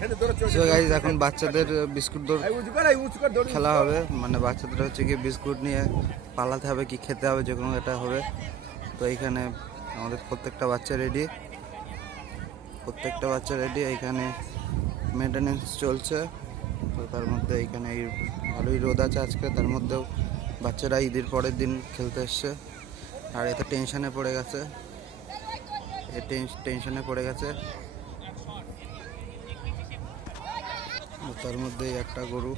So guys এখন বাচ্চাদের biscuit দৌড় খেলা হবে, মানে বাচ্চাদের হচ্ছে কি বিস্কুট নিয়ে পালাতে হবে কি খেতে হবে, যে কোনো একটা হবে। তো এইখানে আমাদের প্রত্যেকটা বাচ্চা রেডি, এইখানে মেনটেনেন্স চলছে। তো তার মধ্যে এইখানে ভালোই রোদ আছে আজকে, তার মধ্যেও বাচ্চারা ঈদের পরের দিন খেলতে এসছে। আর এতে টেনশনে পড়ে গেছে, তার মধ্যে একটা গরু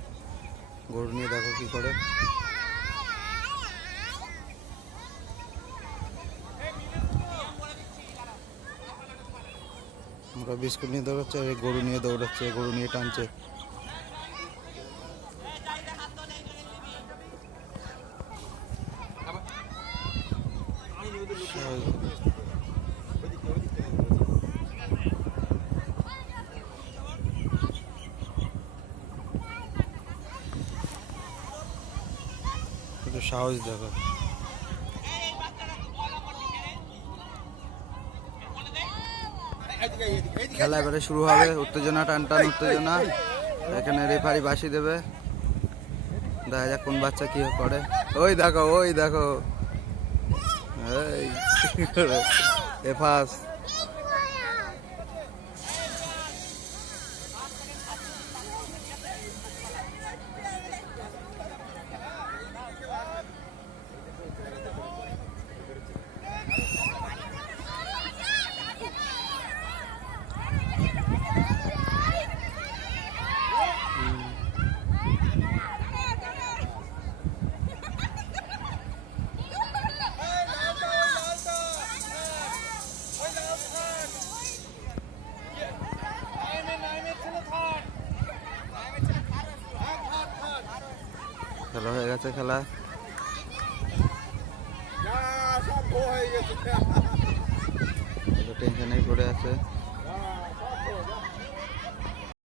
নিয়ে দেখো কি করে। আমরা বিস্কুট নিয়ে দৌড়াচ্ছে, আর গরু নিয়ে দৌড়াচ্ছে, গরু নিয়ে টানছে। একটু সাহস দেখো। খেলা এবারে শুরু হবে, উত্তেজনা, টান উত্তেজনা। এখানে রেফারি বাঁশি দেবে, দেখা যাক কোন বাচ্চা কি করে। ওই দেখো এফাস। খেলা হয়ে গেছে, খেলা টেনশনেই পড়ে আছে।